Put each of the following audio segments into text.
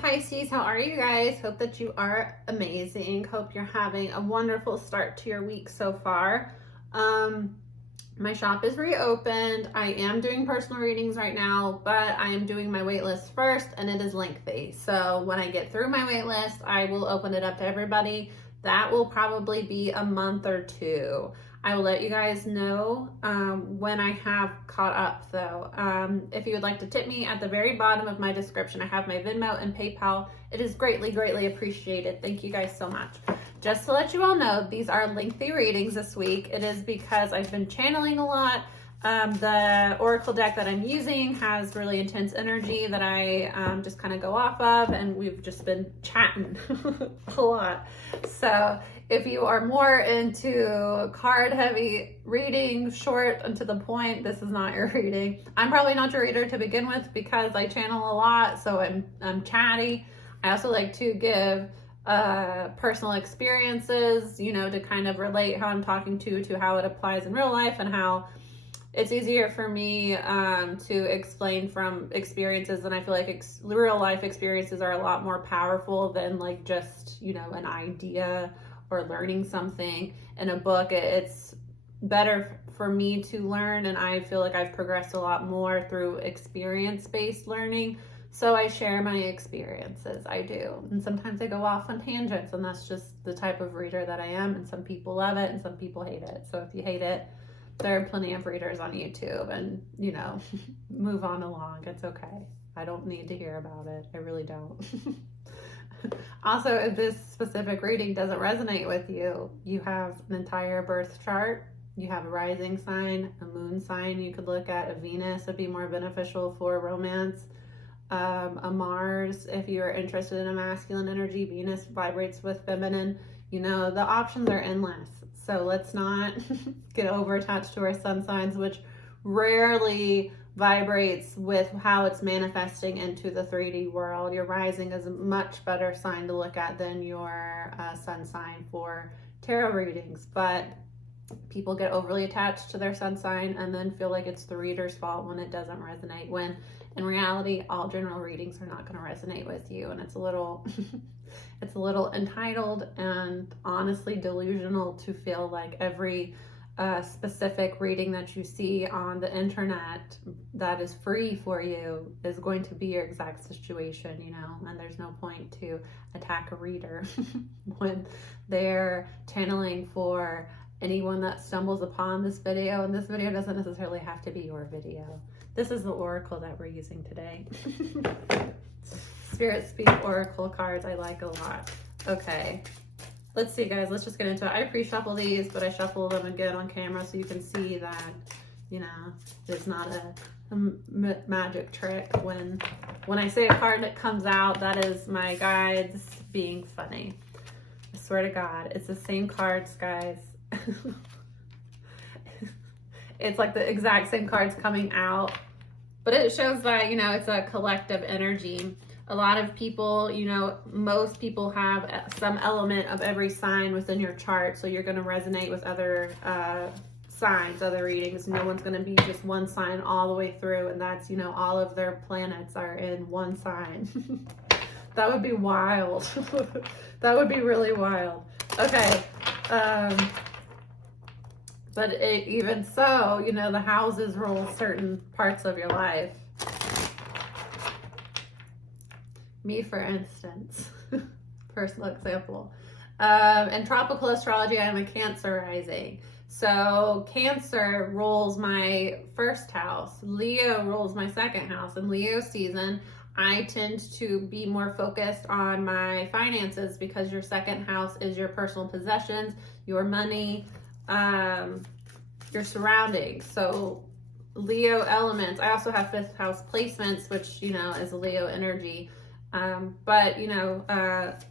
Pisces, how are you guys? Hope that you are amazing. Hope you're having a wonderful start to your week so far. My shop is reopened. I am doing personal readings right now, but I am doing my wait list first, and it is lengthy. So when I get through my wait list, I will open it up to everybody. That will probably be a month or two. I will let you guys know when I have caught up though. If you would like to tip me, at the very bottom of my description, I have my Venmo and PayPal. It is greatly, greatly appreciated. Thank you guys so much. Just to let you all know, these are lengthy readings this week. It is because I've been channeling a lot. The Oracle deck that I'm using has really intense energy that I just kind of go off of, and we've just been chatting a lot. So if you are more into card heavy reading, short and to the point, this is not your reading. I'm probably not your reader to begin with because I channel a lot, so I'm chatty. I also like to give personal experiences, you know, to kind of relate how I'm talking to how it applies in real life, and how it's easier for me to explain from experiences, and I feel like real life experiences are a lot more powerful than like just, you know, an idea or learning something in a book. It's better for me to learn, and I feel like I've progressed a lot more through experience-based learning. So I share my experiences, I do. And sometimes I go off on tangents, and that's just the type of reader that I am, and some people love it and some people hate it. So if you hate it, there are plenty of readers on YouTube, and, you know, move on along. It's okay. I don't need to hear about it. I really don't. Also, if this specific reading doesn't resonate with you, you have an entire birth chart. You have a rising sign, a moon sign you could look at, a Venus would be more beneficial for romance. A Mars, if you're interested in a masculine energy. Venus vibrates with feminine. You know, the options are endless. So let's not get over attached to our sun signs, which rarely vibrates with how it's manifesting into the 3D world. Your rising is a much better sign to look at than your sun sign for tarot readings. But people get overly attached to their sun sign and then feel like it's the reader's fault when it doesn't resonate, when in reality, all general readings are not going to resonate with you. And it's a little it's a little entitled and honestly delusional to feel like every specific reading that you see on the internet that is free for you is going to be your exact situation, you know. And there's no point to attack a reader when they're channeling for anyone that stumbles upon this video, and this video doesn't necessarily have to be your video. This is the oracle that we're using today. Spirit Speak Oracle cards I like a lot. Okay, let's see, guys. Let's just get into it. I pre-shuffle these, but I shuffle them again on camera so you can see that, you know, there's not a magic trick. When I say a card that comes out, that is my guides being funny. I swear to God, it's the same cards, guys. It's like the exact same cards coming out, but it shows that, you know, it's a collective energy. A lot of people, you know, most people have some element of every sign within your chart, so you're going to resonate with other signs, other readings. No one's going to be just one sign all the way through, and that's, you know, all of their planets are in one sign. That would be wild. That would be really wild. Okay. But even so, you know, the houses rule certain parts of your life. Me, for instance, personal example. In tropical astrology, I'm a Cancer rising. So Cancer rules my first house. Leo rules my second house. In Leo season, I tend to be more focused on my finances because your second house is your personal possessions, your money, your surroundings. So Leo elements. I also have fifth house placements, which, you know, is a Leo energy. But, you know, that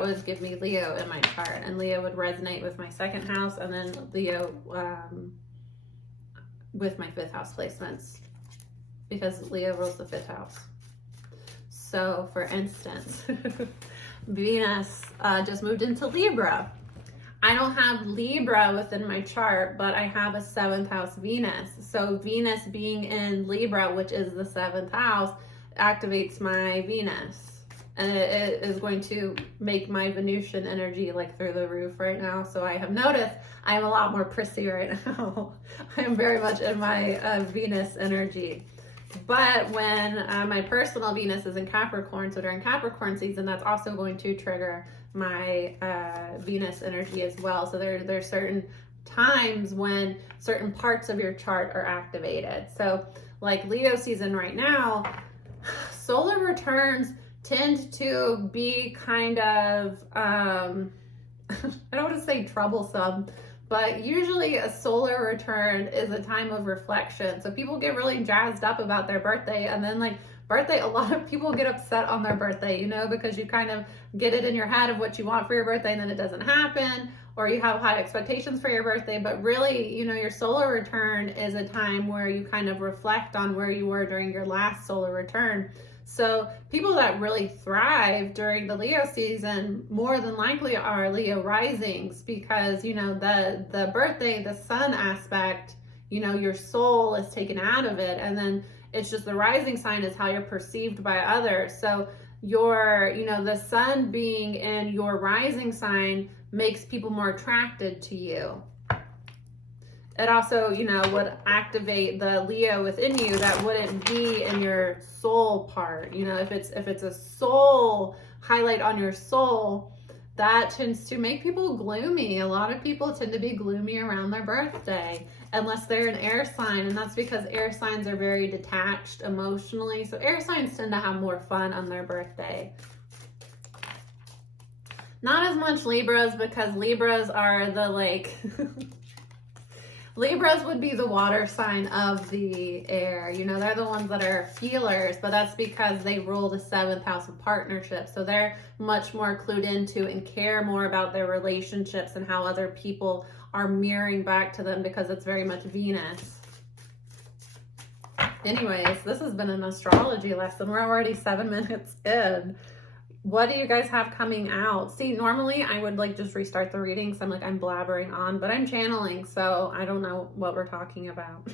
would give me Leo in my chart, and Leo would resonate with my second house, and then Leo with my fifth house placements, because Leo rules the fifth house. So for instance, Venus just moved into Libra. I don't have Libra within my chart, but I have a 7th house Venus. So Venus being in Libra, which is the 7th house, activates my Venus. And it is going to make my Venusian energy like through the roof right now. So I have noticed I am a lot more prissy right now. I am very much in my Venus energy. But when my personal Venus is in Capricorn, so during Capricorn season, that's also going to trigger my Venus energy as well. So there's certain times when certain parts of your chart are activated. So like Leo season right now, solar returns tend to be kind of, I don't want to say troublesome, but usually a solar return is a time of reflection. So people get really jazzed up about their birthday, and then like birthday, a lot of people get upset on their birthday, you know, because you kind of get it in your head of what you want for your birthday and then it doesn't happen, or you have high expectations for your birthday. But really, you know, your solar return is a time where you kind of reflect on where you were during your last solar return. So people that really thrive during the Leo season more than likely are Leo risings, because, you know, the birthday, the sun aspect, you know, your soul is taken out of it. And then it's just the rising sign is how you're perceived by others. So your, you know, the sun being in your rising sign makes people more attracted to you. It also, you know, would activate the Leo within you that wouldn't be in your soul part. You know, if it's a soul highlight on your soul, that tends to make people gloomy. A lot of people tend to be gloomy around their birthday, unless they're an air sign, and that's because air signs are very detached emotionally. So air signs tend to have more fun on their birthday. Not as much Libras, because Libras are the like Libras would be the water sign of the air. You know, they're the ones that are feelers, but that's because they rule the 7th house of partnerships. So they're much more clued into and care more about their relationships and how other people are mirroring back to them, because it's very much Venus. Anyways, this has been an astrology lesson. We're already 7 minutes in. What do you guys have coming out? See, normally I would like just restart the reading, so I'm blabbering on, but I'm channeling, so I don't know what we're talking about.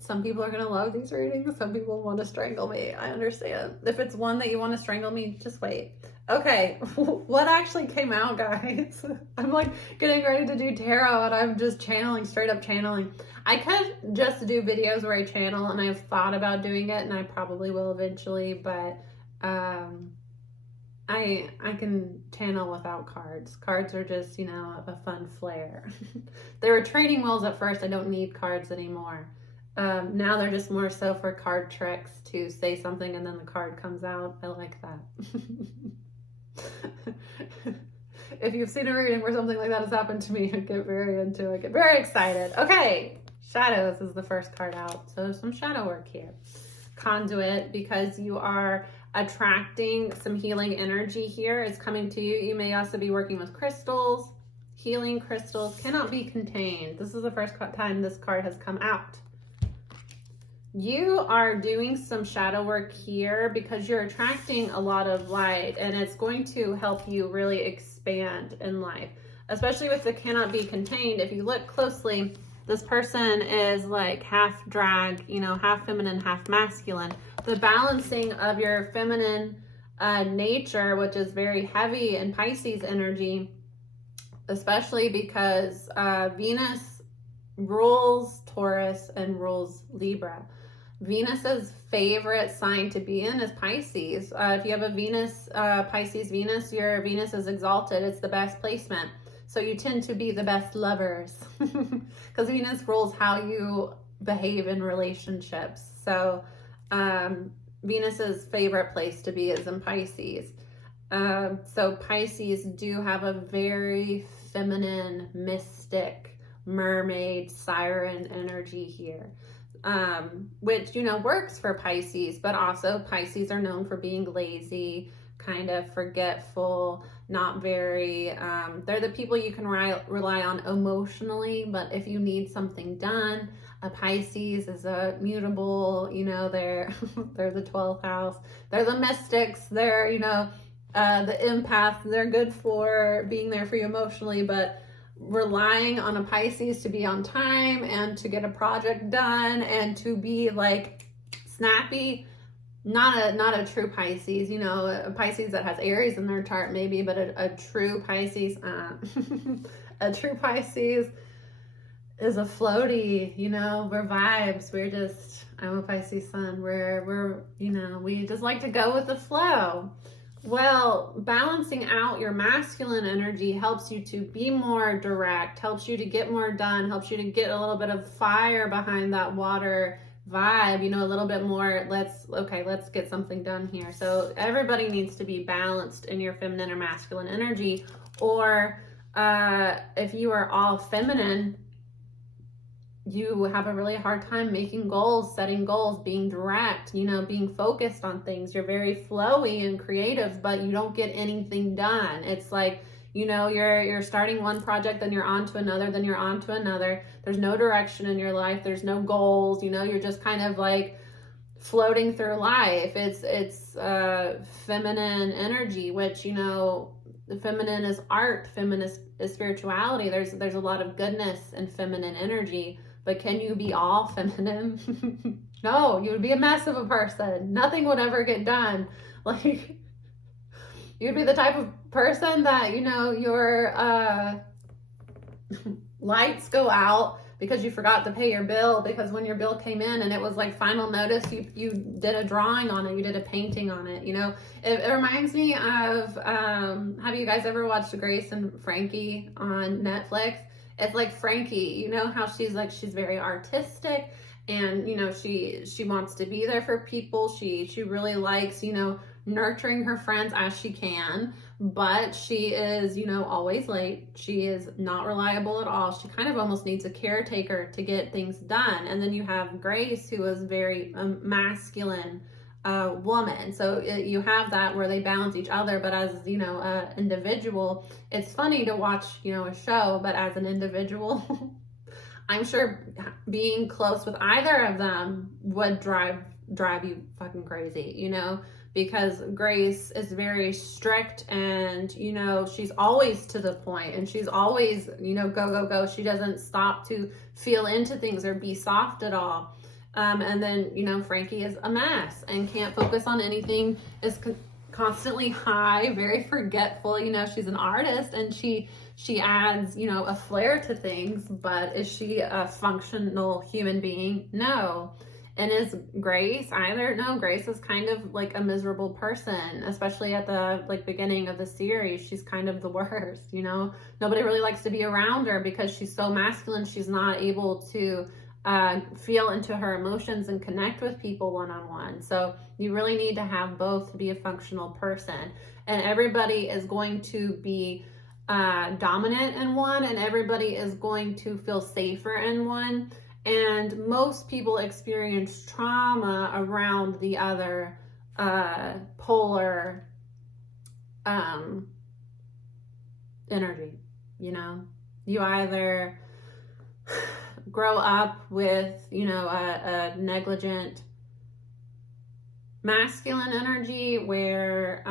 Some people are going to love these readings. Some people want to strangle me. I understand. If it's one that you want to strangle me, just wait. Okay, what actually came out, guys? I'm like getting ready to do tarot and I'm just channeling, straight up channeling. I could just do videos where I channel, and I've thought about doing it, and I probably will eventually, but I can channel without cards. Cards are just, you know, a fun flair. They were training wheels at first. I don't need cards anymore. Now they're just more so for card tricks, to say something and then the card comes out. I like that. If you've seen a reading where something like that has happened to me, I get very into it, get very excited. Okay, shadows is the first card out. So some shadow work here. Conduit, because you are attracting some healing energy here. It's coming to you. You may also be working with crystals. Healing crystals cannot be contained. This is the first time this card has come out. You are doing some shadow work here because you're attracting a lot of light, and it's going to help you really expand in life, especially with the cannot be contained. If you look closely, this person is like half drag, you know, half feminine, half masculine. The balancing of your feminine nature, which is very heavy in Pisces energy, especially because Venus rules Taurus and rules Libra. Venus's favorite sign to be in is Pisces. If you have a Venus, Pisces Venus, your Venus is exalted. It's the best placement. So you tend to be the best lovers because Venus rules how you behave in relationships. So Venus's favorite place to be is in Pisces. So Pisces do have a very feminine, mystic, mermaid, siren energy here. Which, you know, works for Pisces, but also Pisces are known for being lazy, kind of forgetful, not very, they're the people you can rely on emotionally, but if you need something done, a Pisces is a mutable, you know, they're the 12th house, they're the mystics, they're, you know, the empath, they're good for being there for you emotionally, but relying on a Pisces to be on time and to get a project done and to be like snappy. Not a true Pisces, you know, a Pisces that has Aries in their chart maybe, but a true Pisces, a true Pisces is a floaty, you know, we're vibes. I'm a Pisces sun. We're, you know, we just like to go with the flow. Well, balancing out your masculine energy helps you to be more direct, helps you to get more done, helps you to get a little bit of fire behind that water vibe, you know, a little bit more, let's get something done here. So everybody needs to be balanced in your feminine or masculine energy, or if you are all feminine, you have a really hard time making goals, setting goals, being direct, you know, being focused on things. You're very flowy and creative, but you don't get anything done. It's like, you know, you're starting one project, then you're on to another, then you're on to another. There's no direction in your life. There's no goals, you know, you're just kind of like floating through life. It's feminine energy, which, you know, the feminine is art, feminine is spirituality. There's a lot of goodness in feminine energy. But can you be all feminine? No, you would be a mess of a person. Nothing would ever get done. Like, you'd be the type of person that, you know, your lights go out because you forgot to pay your bill, because when your bill came in and it was like final notice, you did a drawing on it, you did a painting on it, you know. It reminds me of, have you guys ever watched Grace and Frankie on Netflix? It's like Frankie, you know how she's very artistic, and, you know, she wants to be there for people. She really likes, you know, nurturing her friends as she can, but she is, you know, always late. She is not reliable at all. She kind of almost needs a caretaker to get things done. And then you have Grace, who is very masculine woman. So you have that where they balance each other, but as, you know, an individual, it's funny to watch, you know, a show, but as an individual, I'm sure being close with either of them would drive you fucking crazy, you know, because Grace is very strict, and, you know, she's always to the point, and she's always, you know, go, go, go. She doesn't stop to feel into things or be soft at all. And then, you know, Frankie is a mess and can't focus on anything, is constantly high, very forgetful. You know, she's an artist, and she adds, you know, a flair to things, but is she a functional human being? No. And is Grace either? No, Grace is kind of like a miserable person, especially at the like beginning of the series. She's kind of the worst, you know. Nobody really likes to be around her because she's so masculine. She's not able to feel into her emotions and connect with people one-on-one. So you really need to have both to be a functional person. And everybody is going to be dominant in one, and everybody is going to feel safer in one. And most people experience trauma around the other polar energy. You know, you either grow up with, you know, a negligent masculine energy where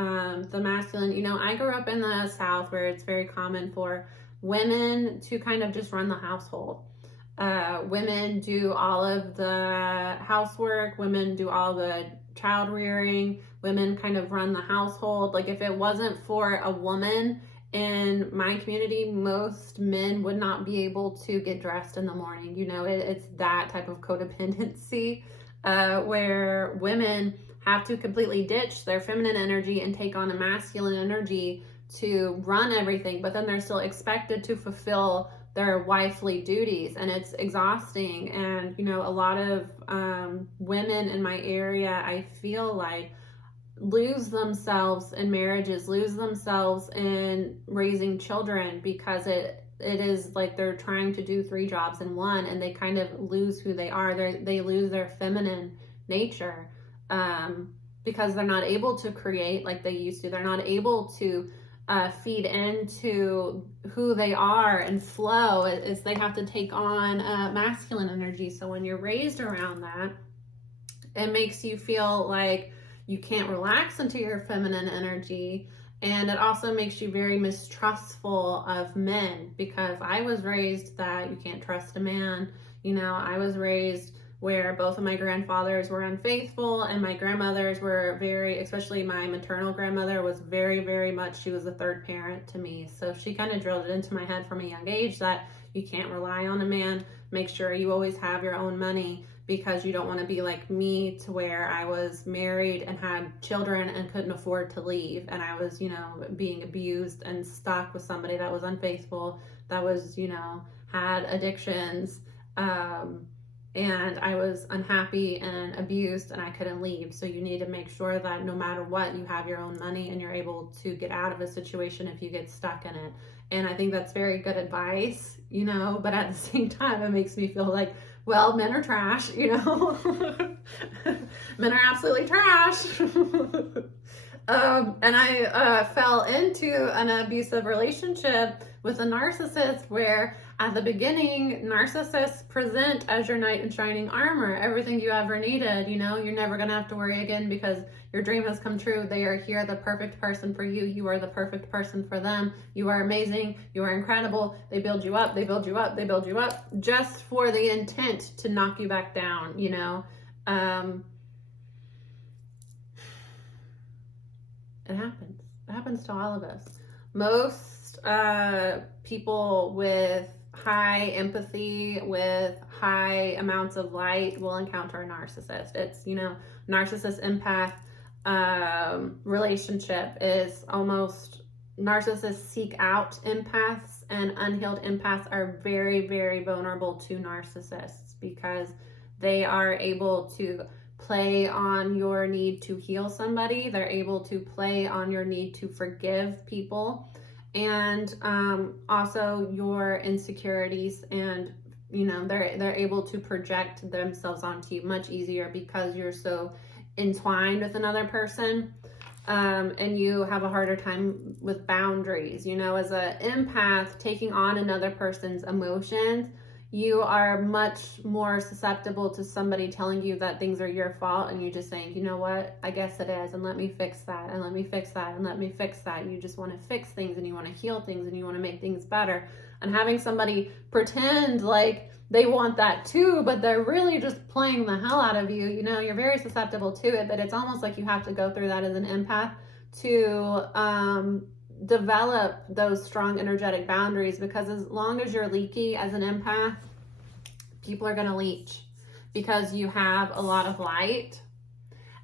the masculine, you know, I grew up in the South where it's very common for women to kind of just run the household. Women do all of the housework, women do all the child rearing, women kind of run the household. Like, if it wasn't for a woman in my community, most men would not be able to get dressed in the morning. You know, it's that type of codependency where women have to completely ditch their feminine energy and take on a masculine energy to run everything, but then they're still expected to fulfill their wifely duties, and it's exhausting. And, you know, a lot of women in my area, I feel like, lose themselves in marriages, lose themselves in raising children, because it is like they're trying to do 3 jobs in one, and they kind of lose who they are. They lose their feminine nature because they're not able to create like they used to. They're not able to feed into who they are and flow. It's they have to take on masculine energy. So when you're raised around that, it makes you feel like you can't relax into your feminine energy, And it also makes you very mistrustful of men, because I was raised that you can't trust a man. You know, I was raised where both of my grandfathers were unfaithful, and my grandmothers were very, especially my maternal grandmother was very, very much, she was the third parent to me. So she kind of drilled it into my head from a young age that you can't rely on a man. Make sure you always have your own money, because you don't want to be like me, to where I was married and had children and couldn't afford to leave. And I was, you know, being abused and stuck with somebody that was unfaithful, that was, you know, had addictions. And I was unhappy and abused, and I couldn't leave. So you need to make sure that no matter what, you have your own money and you're able to get out of a situation if you get stuck in it. And I think that's very good advice, you know, but at the same time, it makes me feel like, well, men are trash, you know. Men are absolutely trash. And I fell into an abusive relationship with a narcissist where at the beginning, narcissists present as your knight in shining armor, everything you ever needed. You know, you're never going to have to worry again because your dream has come true. They are here, the perfect person for you. You are the perfect person for them. You are amazing. You are incredible. They build you up. They build you up. They build you up just for the intent to knock you back down, you know. It happens. It happens to all of us. Most people with high empathy, with high amounts of light will encounter a narcissist. It's, you know, narcissist empath relationship is almost, narcissists seek out empaths, and unhealed empaths are very, very vulnerable to narcissists because they are able to play on your need to heal somebody. They're able to play on your need to forgive people, and also your insecurities, and you know, they're able to project themselves onto you much easier because you're so entwined with another person, and you have a harder time with boundaries. You know, as an empath, taking on another person's emotions, you are much more susceptible to somebody telling you that things are your fault, and you just saying, you know what, I guess it is, and let me fix that, and let me fix that, and let me fix that. You just want to fix things, and you want to heal things, and you want to make things better. And having somebody pretend like they want that too, but they're really just playing the hell out of you, you know, you're very susceptible to it. But it's almost like you have to go through that as an empath to develop those strong energetic boundaries, because as long as you're leaky as an empath, people are going to leech because you have a lot of light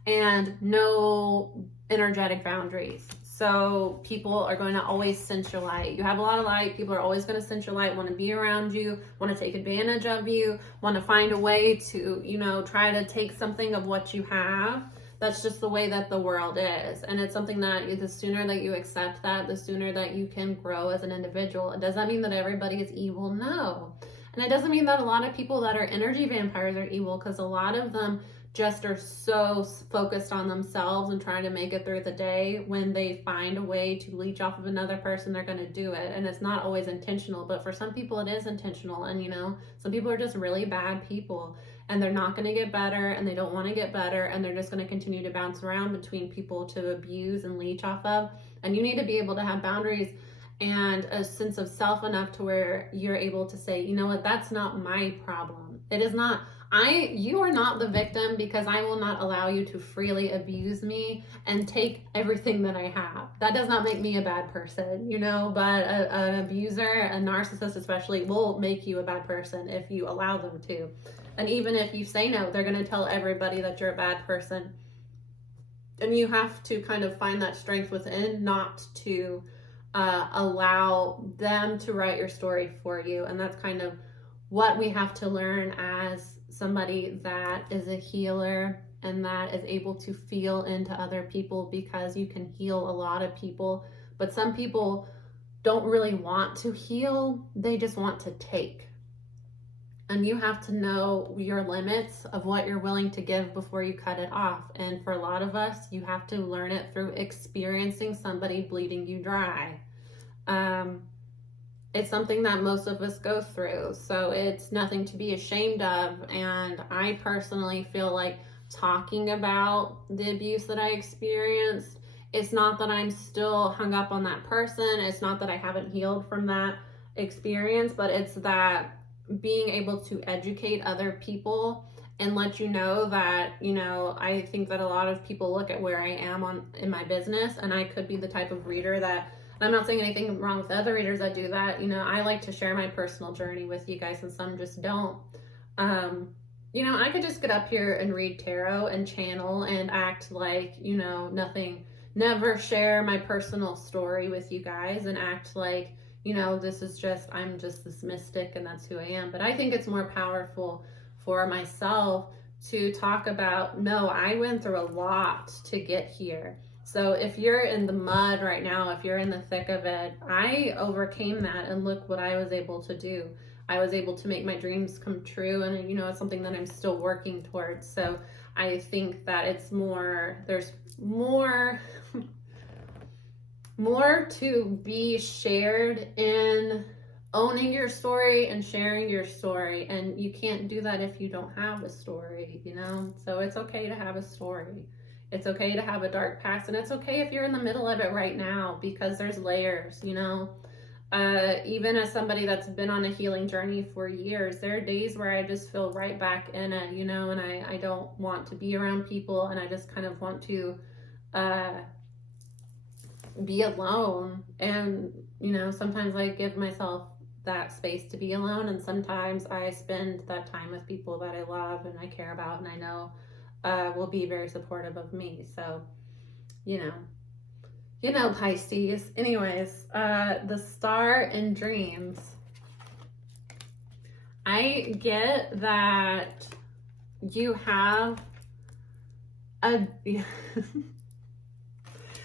and no energetic boundaries. So people are going to always sense your light. You have a lot of light. People are always going to sense your light, want to be around you, want to take advantage of you, want to find a way to, you know, try to take something of what you have. That's just the way that the world is. And it's something that the sooner that you accept that, the sooner that you can grow as an individual. It doesn't mean that everybody is evil, no. And it doesn't mean that a lot of people that are energy vampires are evil, because a lot of them just are so focused on themselves and trying to make it through the day. When they find a way to leech off of another person, they're going to do it. And it's not always intentional, but for some people it is intentional. And you know, some people are just really bad people, and they're not going to get better, and they don't want to get better, and they're just going to continue to bounce around between people to abuse and leech off of. And you need to be able to have boundaries and a sense of self enough to where you're able to say, you know what, that's not my problem. It is not, you are not the victim, because I will not allow you to freely abuse me and take everything that I have. That does not make me a bad person, you know, but an abuser, a narcissist especially, will make you a bad person if you allow them to. And even if you say no, they're going to tell everybody that you're a bad person. And you have to kind of find that strength within not to allow them to write your story for you. And that's kind of what we have to learn as somebody that is a healer and that is able to feel into other people, because you can heal a lot of people, but some people don't really want to heal. They just want to take. And you have to know your limits of what you're willing to give before you cut it off. And for a lot of us, you have to learn it through experiencing somebody bleeding you dry. It's something that most of us go through, so it's nothing to be ashamed of. And I personally feel like talking about the abuse that I experienced It's not that I'm still hung up on that person. It's not that I haven't healed from that experience, but it's that being able to educate other people and let you know that, you know, I think that a lot of people look at where I am in my business, and I could be the type of reader that, I'm not saying anything wrong with other readers that do that. You know, I like to share my personal journey with you guys, and some just don't. You know, I could just get up here and read tarot and channel and act like, you know, nothing, never share my personal story with you guys and act like, you know, this is just, I'm just this mystic and that's who I am. But I think it's more powerful for myself to talk about, no, I went through a lot to get here. So if you're in the mud right now, if you're in the thick of it, I overcame that, and look what I was able to do. I was able to make my dreams come true, and you know, it's something that I'm still working towards. So I think that it's more, there's more to be shared in owning your story and sharing your story. And you can't do that if you don't have a story, you know? So it's okay to have a story. It's okay to have a dark past, and it's okay if you're in the middle of it right now, because there's layers, you know? Even as somebody that's been on a healing journey for years, there are days where I just feel right back in it, you know, and I don't want to be around people, and I just kind of want to be alone. And, you know, sometimes I give myself that space to be alone, and sometimes I spend that time with people that I love and I care about and I know will be very supportive of me. So, you know, Pisces. Anyways, the star in dreams. I get that you have a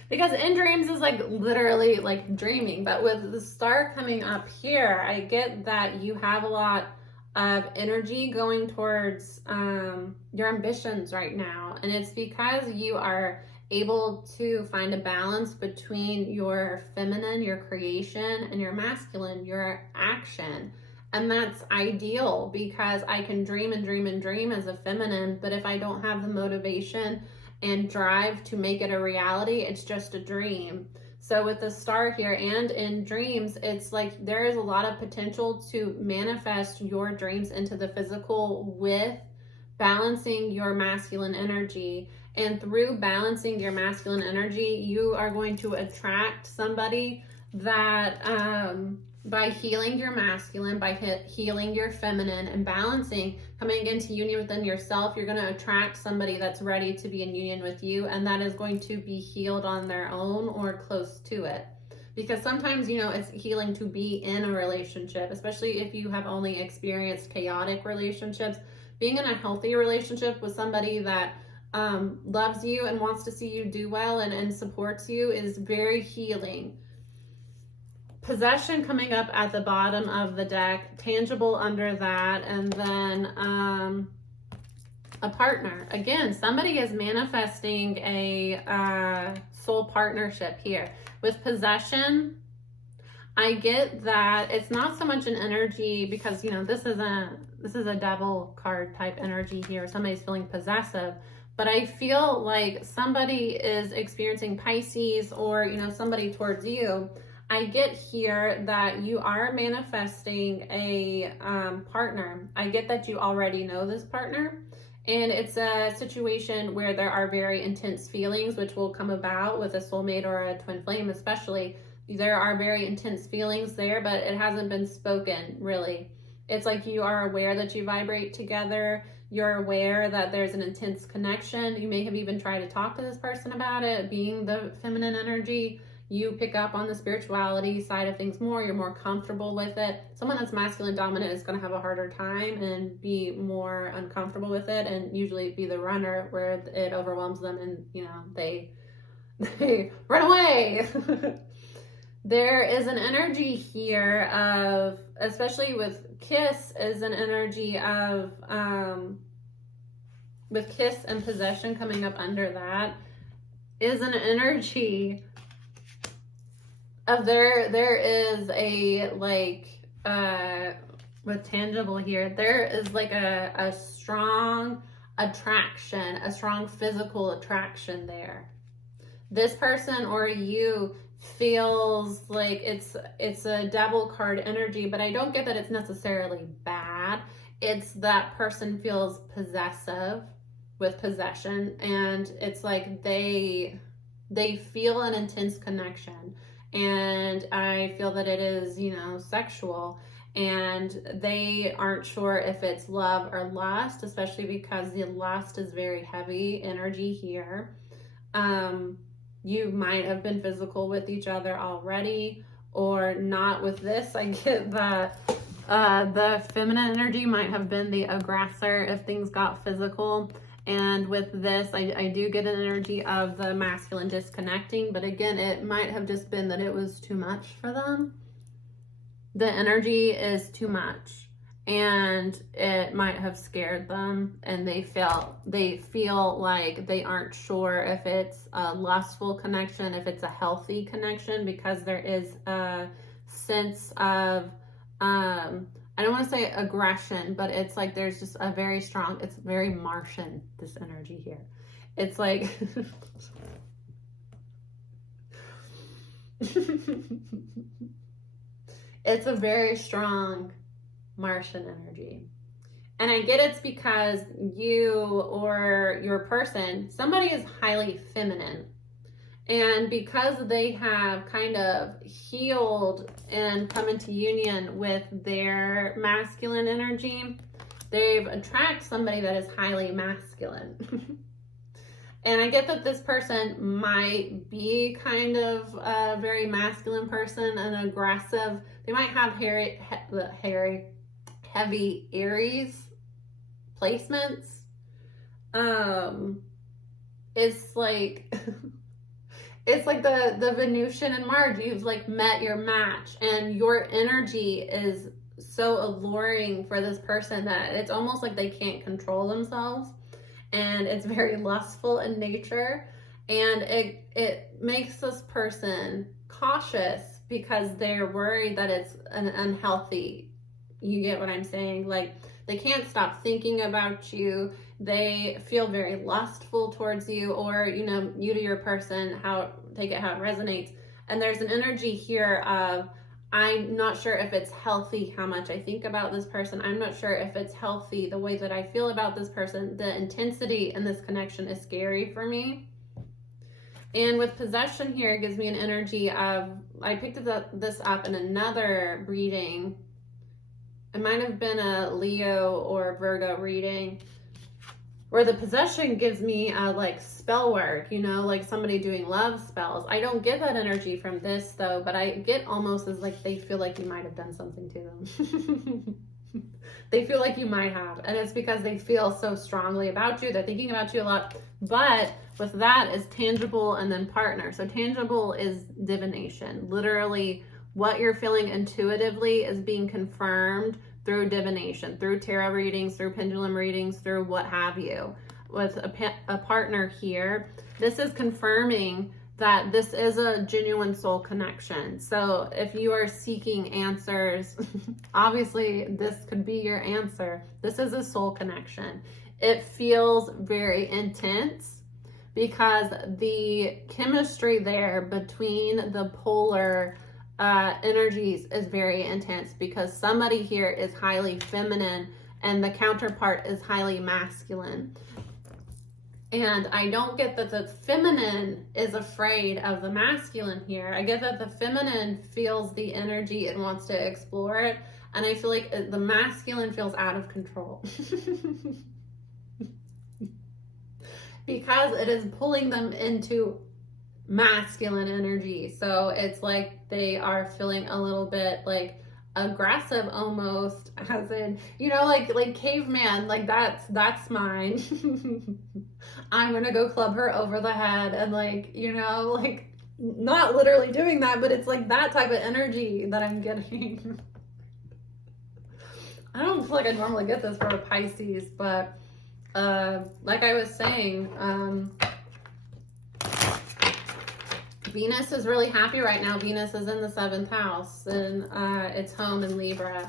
because in dreams is like literally like dreaming, but with the star coming up here, I get that you have a lot of energy going towards your ambitions right now. And it's because you are able to find a balance between your feminine, your creation, and your masculine, your action. And that's ideal, because I can dream and dream and dream as a feminine, but if I don't have the motivation and drive to make it a reality, it's just a dream. So with the star here and in dreams, it's like there is a lot of potential to manifest your dreams into the physical with balancing your masculine energy. And through balancing your masculine energy, you are going to attract somebody that by healing your masculine, by healing your feminine and balancing, coming into union within yourself, you're going to attract somebody that's ready to be in union with you, and that is going to be healed on their own or close to it. Because sometimes, you know, it's healing to be in a relationship, especially if you have only experienced chaotic relationships. Being in a healthy relationship with somebody that loves you and wants to see you do well and supports you is very healing. Possession coming up at the bottom of the deck, tangible under that, and then a partner. Again, somebody is manifesting a soul partnership here. With possession, I get that it's not so much an energy, because, you know, this is a devil card type energy here. Somebody's feeling possessive, but I feel like somebody is experiencing Pisces, or, you know, somebody towards you. I get here that you are manifesting a partner. I get that you already know this partner, and it's a situation where there are very intense feelings, which will come about with a soulmate or a twin flame especially. There are very intense feelings there, but it hasn't been spoken, really. It's like you are aware that you vibrate together. You're aware that there's an intense connection. You may have even tried to talk to this person about it. Being the feminine energy, you pick up on the spirituality side of things more. You're more comfortable with it. Someone that's masculine dominant is going to have a harder time and be more uncomfortable with it, and usually be the runner, where it overwhelms them and, you know, they run away. There is an energy here of, especially with kiss, is an energy of with kiss and possession coming up under that, is an energy of there is a, like, with tangible here, there is like a strong attraction, a strong physical attraction there. this person or you feels like it's a devil card energy, but I don't get that it's necessarily bad. It's that person feels possessive with possession, and it's like they feel an intense connection, and I feel that it is, you know, sexual, and they aren't sure if it's love or lust, especially because the lust is very heavy energy here. You might have been physical with each other already or not. With this, I get that the feminine energy might have been the aggressor if things got physical. And with this, I do get an energy of the masculine disconnecting. But again, it might have just been that it was too much for them. The energy is too much. And it might have scared them, and they feel like they aren't sure if it's a lustful connection, if it's a healthy connection, because there is a sense of I don't want to say aggression, but it's like there's just a very strong, it's very Martian, this energy here. It's like it's a very strong Martian energy. And I get it's because you or your person, somebody is highly feminine. And because they have kind of healed and come into union with their masculine energy, they've attracted somebody that is highly masculine. And I get that this person might be kind of a very masculine person, an aggressive. They might have heavy Aries placements. It's like it's like the Venusian and Mars. You've like met your match, and your energy is so alluring for this person that it's almost like they can't control themselves, and it's very lustful in nature, and it makes this person cautious because they're worried that it's an unhealthy. You get what I'm saying? Like, they can't stop thinking about you. They feel very lustful towards you, or, you know, you to your person, take it how it resonates. And there's an energy here of, I'm not sure if it's healthy how much I think about this person. I'm not sure if it's healthy the way that I feel about this person. The intensity in this connection is scary for me. And with possession here, it gives me an energy of, I picked this up in another reading. It might have been a Leo or Virgo reading, where the possession gives me like spell work, you know, like somebody doing love spells. I don't get that energy from this though, but I get almost as like they feel like you might have done something to them. They feel like you might have, and it's because they feel so strongly about you. They're thinking about you a lot. But with that is tangible and then partner. So tangible is divination. Literally, what you're feeling intuitively is being confirmed through divination, through tarot readings, through pendulum readings, through what have you. With a partner here, this is confirming that this is a genuine soul connection. So if you are seeking answers, obviously this could be your answer. This is a soul connection. It feels very intense because the chemistry there between the polar energies is very intense, because somebody here is highly feminine and the counterpart is highly masculine. And I don't get that the feminine is afraid of the masculine here. I get that the feminine feels the energy and wants to explore it. And I feel like the masculine feels out of control. Because it is pulling them into masculine energy. So it's like they are feeling a little bit like aggressive almost, as in, you know, like caveman, like that's mine. I'm gonna go club her over the head, and like, you know, like not literally doing that, but it's like that type of energy that I'm getting. I don't feel like I normally get this for a Pisces, but like I was saying, Venus is really happy right now. Venus is in the 7th house, and it's home in Libra.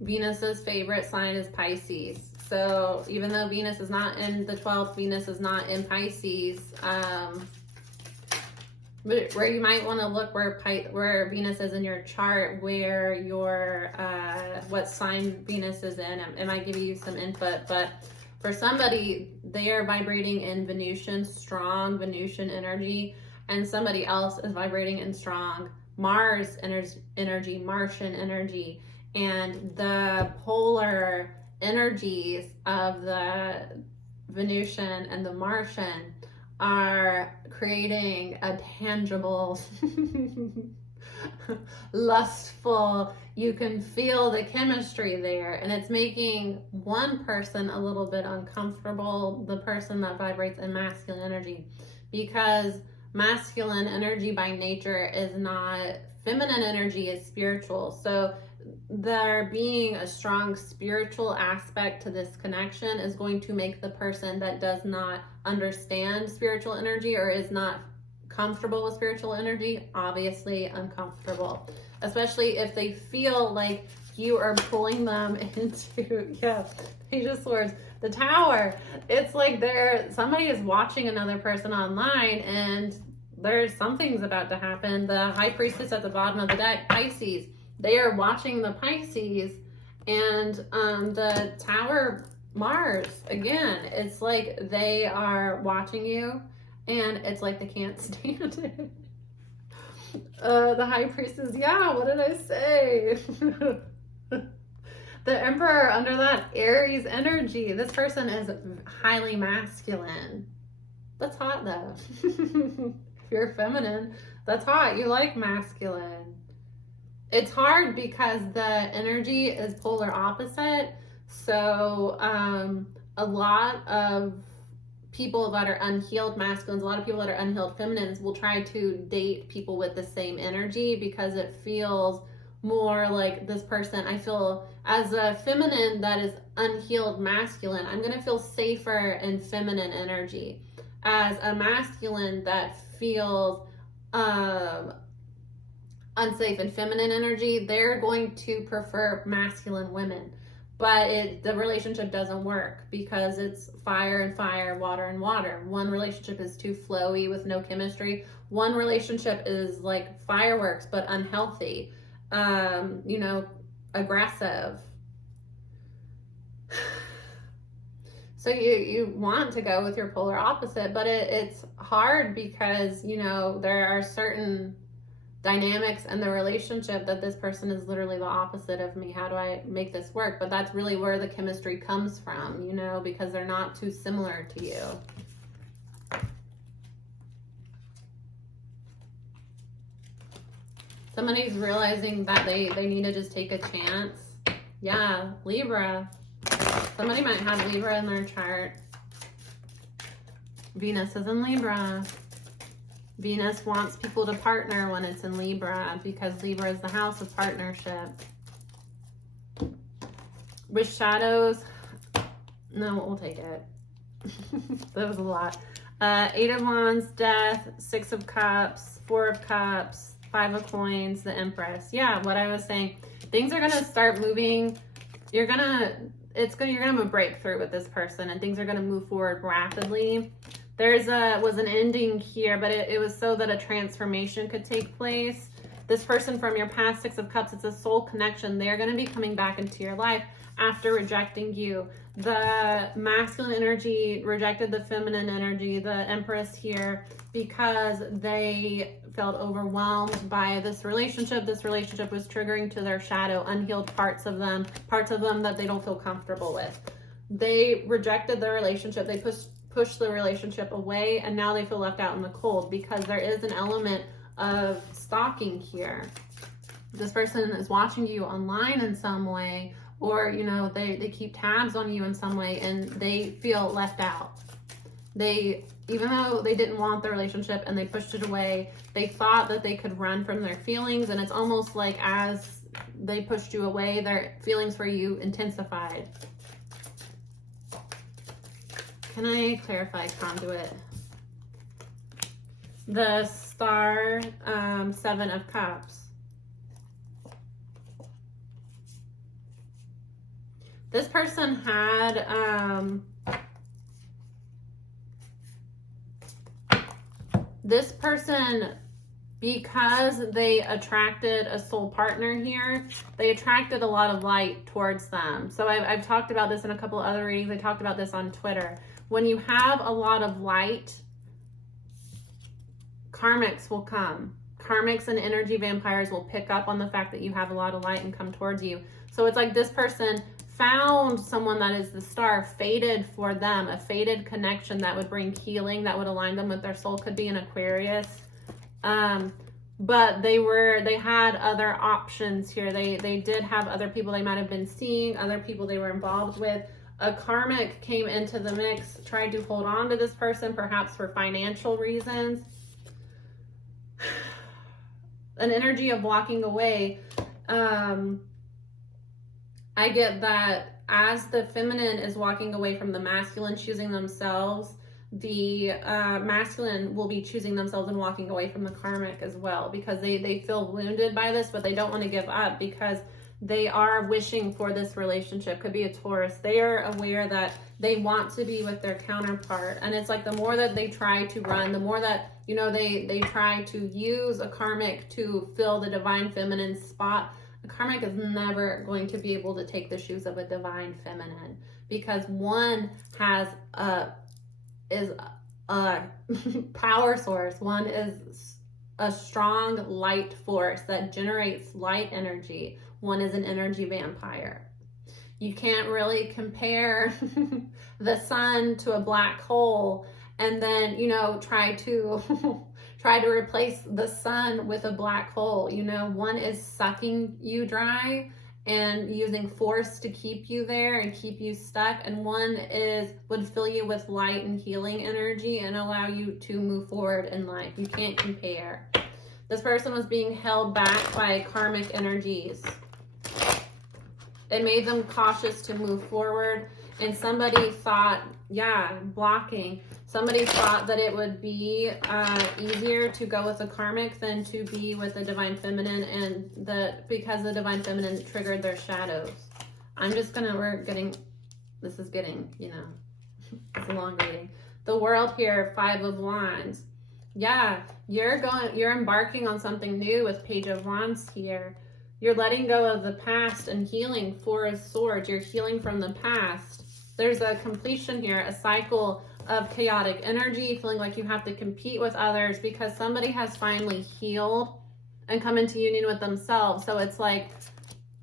Venus's favorite sign is Pisces. So even though Venus is not in the 12th, Venus is not in Pisces, where you might want to look where Venus is in your chart, where your what sign Venus is in. It might give you some input, but for somebody, they are vibrating in Venusian, strong Venusian energy, and somebody else is vibrating in strong Mars energy, Martian energy, and the polar energies of the Venusian and the Martian are creating a tangible, lustful, you can feel the chemistry there, and it's making one person a little bit uncomfortable, the person that vibrates in masculine energy, because masculine energy by nature is not, feminine energy is spiritual. So there being a strong spiritual aspect to this connection is going to make the person that does not understand spiritual energy or is not comfortable with spiritual energy obviously uncomfortable, especially if they feel like you are pulling them into, Page of Swords, the Tower. It's like somebody is watching another person online and something's about to happen. The High Priestess at the bottom of the deck, Pisces, they are watching the Pisces, and the Tower, Mars, again, it's like they are watching you, and it's like they can't stand it. The High Priestess, what did I say? The Emperor under that Aries energy. This person is highly masculine. That's hot though. If you're feminine, that's hot. You like masculine. It's hard because the energy is polar opposite. So a lot of people that are unhealed masculines, a lot of people that are unhealed feminines will try to date people with the same energy because it feels more like this person. I feel as a feminine that is unhealed masculine, I'm going to feel safer in feminine energy. As a masculine that feels unsafe in feminine energy, they're going to prefer masculine women. But the relationship doesn't work because it's fire and fire, water and water. One relationship is too flowy with no chemistry. One relationship is like fireworks but unhealthy, aggressive. So you want to go with your polar opposite, but it's hard because, there are certain dynamics in the relationship that this person is literally the opposite of me. How do I make this work? But that's really where the chemistry comes from, because they're not too similar to you. Somebody's realizing that they need to just take a chance. Yeah, Libra. Somebody might have Libra in their chart. Venus is in Libra. Venus wants people to partner when it's in Libra because Libra is the house of partnership. With shadows, no, we'll take it. That was a lot. 8 of Wands, Death, 6 of Cups, 4 of Cups, 5 of Coins, the Empress. Yeah, what I was saying, things are gonna start moving. You're gonna have a breakthrough with this person, and things are gonna move forward rapidly. Was an ending here, but it was so that a transformation could take place. This person from your past, 6 of Cups, it's a soul connection. They're going to be coming back into your life after rejecting you. The masculine energy rejected the feminine energy, the Empress here, because they felt overwhelmed by this relationship. This relationship was triggering to their shadow, unhealed parts of them that they don't feel comfortable with. They rejected the relationship. They pushed the relationship away, and now they feel left out in the cold because there is an element of stalking here. This person is watching you online in some way, or they keep tabs on you in some way, and they feel left out. Even though they didn't want the relationship and they pushed it away, they thought that they could run from their feelings, and it's almost like as they pushed you away, their feelings for you intensified. Can I clarify conduit? The Star, 7 of Cups. This person had, this person because they attracted a soul partner here, they attracted a lot of light towards them. So I've talked about this in a couple other readings. I talked about this on Twitter. When you have a lot of light, karmics will come. Karmics and energy vampires will pick up on the fact that you have a lot of light and come towards you. So it's like this person found someone that is the star, fated for them, a fated connection that would bring healing, that would align them with their soul. Could be an Aquarius. But they had other options here. They did have other people they might have been seeing, other people they were involved with. A karmic came into the mix, tried to hold on to this person, perhaps for financial reasons. An energy of walking away. I get that as the feminine is walking away from the masculine, choosing themselves, the masculine will be choosing themselves and walking away from the karmic as well, because they feel wounded by this, but they don't want to give up because they are wishing for this relationship. Could be a Taurus. They are aware that they want to be with their counterpart. And it's like the more that they try to run, the more that, they try to use a karmic to fill the divine feminine spot. A karmic is never going to be able to take the shoes of a divine feminine, because one is a power source. One is a strong light force that generates light energy. One is an energy vampire. You can't really compare the sun to a black hole and then, try to replace the sun with a black hole. One is sucking you dry and using force to keep you there and keep you stuck, and one would fill you with light and healing energy and allow you to move forward in life. You can't compare. This person was being held back by karmic energies. It made them cautious to move forward, and somebody thought, blocking. Somebody thought that it would be easier to go with a karmic than to be with the divine feminine, and because the divine feminine triggered their shadows. This is getting, it's a long reading. The world here, 5 of Wands. Yeah, you're embarking on something new with Page of Wands here. You're letting go of the past and healing. 4 of Swords. You're healing from the past. There's a completion here, a cycle of chaotic energy, feeling like you have to compete with others because somebody has finally healed and come into union with themselves. So it's like,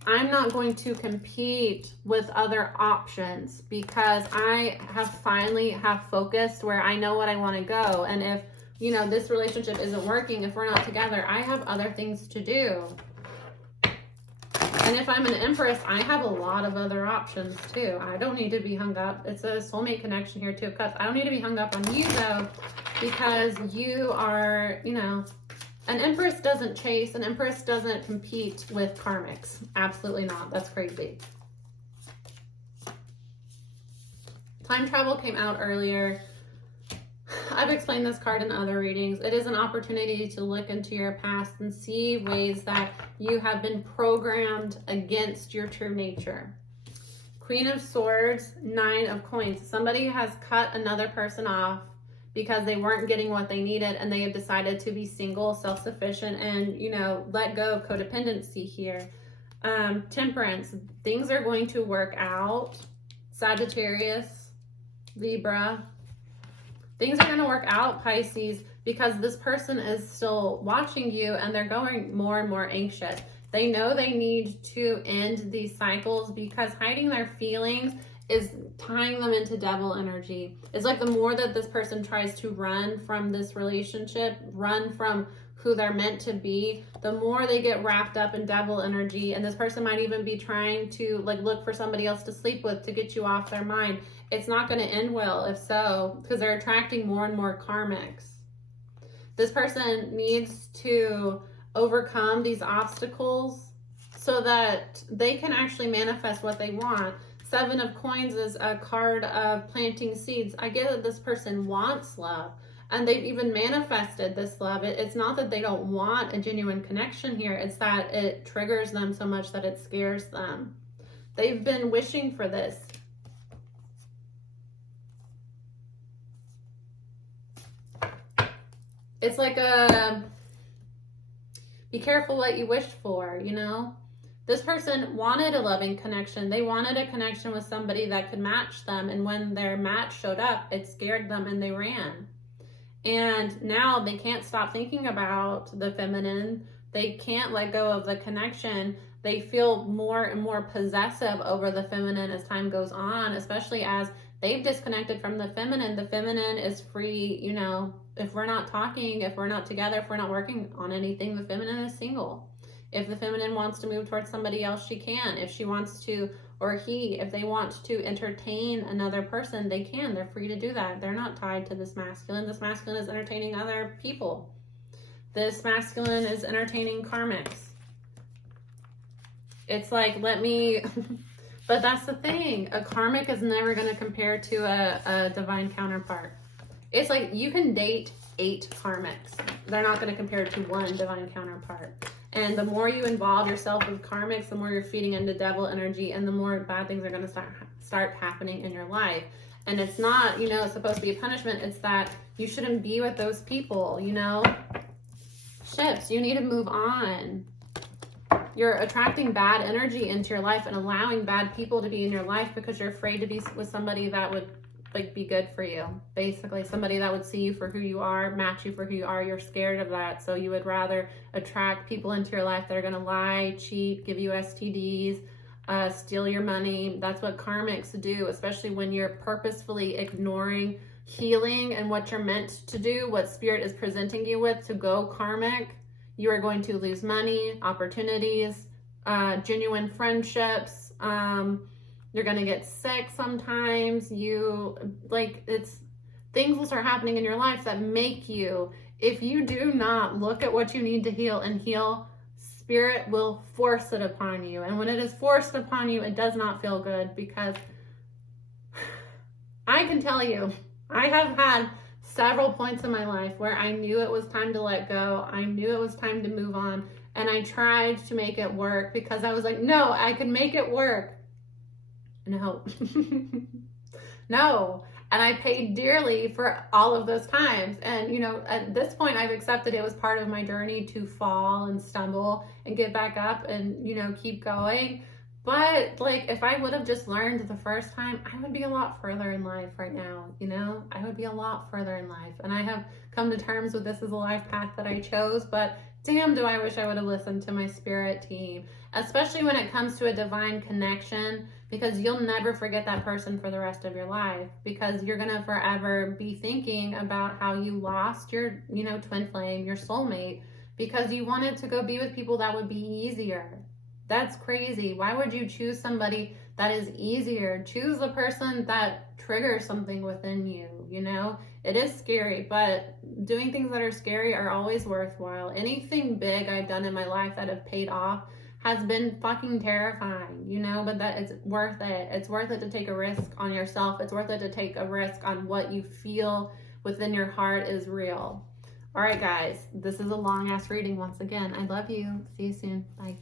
I'm not going to compete with other options because I finally have focused where I know what I want to go. And if, this relationship isn't working, if we're not together, I have other things to do. And if I'm an Empress, I have a lot of other options too. I don't need to be hung up. It's a soulmate connection here, 2 of Cups. I don't need to be hung up on you though, because you are, an Empress doesn't chase. An Empress doesn't compete with karmics. Absolutely not. That's crazy. Time travel came out earlier. I've explained this card in other readings. It is an opportunity to look into your past and see ways that you have been programmed against your true nature. Queen of Swords, 9 of Coins. Somebody has cut another person off because they weren't getting what they needed, and they have decided to be single, self-sufficient, and, let go of codependency here. Temperance. Things are going to work out. Sagittarius, Libra. Things are going to work out, Pisces, because this person is still watching you and they're going more and more anxious. They know they need to end these cycles because hiding their feelings is tying them into devil energy. It's like the more that this person tries to run from this relationship, run from who they're meant to be, the more they get wrapped up in devil energy. And this person might even be trying to look for somebody else to sleep with to get you off their mind. It's not going to end well if so, because they're attracting more and more karmics. This person needs to overcome these obstacles so that they can actually manifest what they want. 7 of Coins is a card of planting seeds. I get that this person wants love, and they've even manifested this love. It's not that they don't want a genuine connection here. It's that it triggers them so much that it scares them. They've been wishing for this. It's like Be careful what you wish for, you know? This person wanted a loving connection. They wanted a connection with somebody that could match them. And when their match showed up, it scared them and they ran. And now they can't stop thinking about the feminine. They can't let go of the connection. They feel more and more possessive over the feminine as time goes on, especially as they've disconnected from the feminine. The feminine is free, you know, if we're not talking, if we're not together, if we're not working on anything, the feminine is single. If the feminine wants to move towards somebody else, she can. If she wants to, or he, if they want to entertain another person, they can. They're free to do that. They're not tied to this masculine. This masculine is entertaining other people. This masculine is entertaining karmics. It's like, let me, but that's the thing. A karmic is never going to compare to a divine counterpart. It's like you can date 8 karmics. They're not going to compare to one divine counterpart. And the more you involve yourself with karmics, the more you're feeding into devil energy, and the more bad things are going to start happening in your life. And it's not, you know, it's supposed to be a punishment. It's that you shouldn't be with those people, you know. Ships, you need to move on. You're attracting bad energy into your life and allowing bad people to be in your life because you're afraid to be with somebody that would like be good for you. Basically, somebody that would see you for who you are, match you for who you are. You're scared of that. So you would rather attract people into your life that are going to lie, cheat, give you STDs, steal your money. That's what karmics do, especially when you're purposefully ignoring healing and what you're meant to do, what spirit is presenting you with to go karmic. You are going to lose money, opportunities, genuine friendships. You're going to get sick sometimes. Things will start happening in your life that make you, if you do not look at what you need to heal and heal, spirit will force it upon you. And when it is forced upon you, it does not feel good, because I can tell you, I have had several points in my life where I knew it was time to let go. I knew it was time to move on. And I tried to make it work because I was like, no, I can make it work. No. No. And I paid dearly for all of those times. And, you know, at this point, I've accepted it was part of my journey to fall and stumble and get back up and, you know, keep going. But, like, if I would have just learned the first time, I would be a lot further in life right now, you know? I would be a lot further in life. And I have come to terms with this as a life path that I chose, but damn, do I wish I would have listened to my spirit team, especially when it comes to a divine connection, because you'll never forget that person for the rest of your life, because you're going to forever be thinking about how you lost your, you know, twin flame, your soulmate, because you wanted to go be with people that would be easier. That's crazy. Why would you choose somebody that is easier? Choose a person that triggers something within you, you know? It is scary, but doing things that are scary are always worthwhile. Anything big I've done in my life that have paid off has been fucking terrifying, you know? But that it's worth it. It's worth it to take a risk on yourself. It's worth it to take a risk on what you feel within your heart is real. All right, guys, this is a long ass reading once again. I love you. See you soon. Bye.